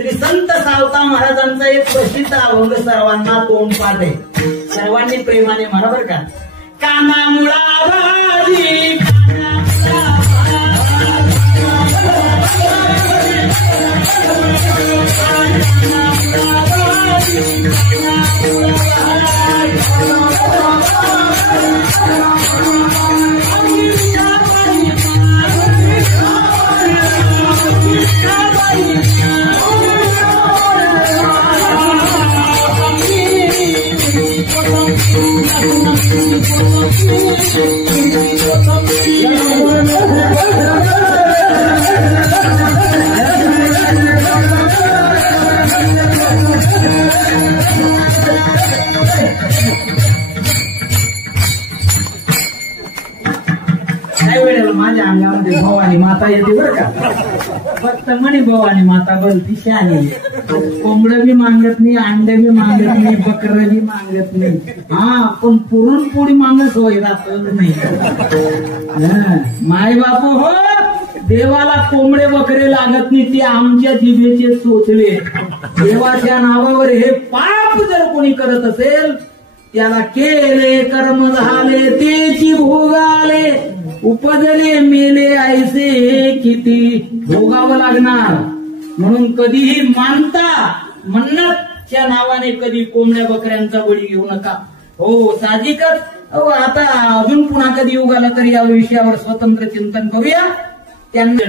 श्री संत सावता महाराजांचा एक प्रसिद्ध अभंग सर्वांना तोंडपाठ आहे. सर्वांनी प्रेमाने म्हणा बरं का. काना मुळा भाजी काही वेळेला माझ्या अंगामध्ये भवानी माता येते बरं का. फक्त म्हणे भवानी माता बोलती शहाणी. कोंबडं बी मागत नाही, अंडे बी मागत नाही, बकरं बी मागत नाही. हा पण पुरणपोळी मागत होय राहत नाही. माय बापू हो, देवाला कोंबडे बकरे लागत नाही, ते आमच्या जिभेचे चोचले. देवाच्या नावावर हे पाप जर कोणी करत असेल त्याला केले कर्म झाले तेची भोगाले. उपजले मेले ऐसे किती भोगावं लागणार. म्हणून कधीही मानता मन्नतच्या नावाने कधी कोंबड्या बकऱ्यांचा बळी घेऊ नका. हो साहजिकच. आता अजून पुन्हा कधी युगाला तरी या विषयावर स्वतंत्र चिंतन करूया. त्यांना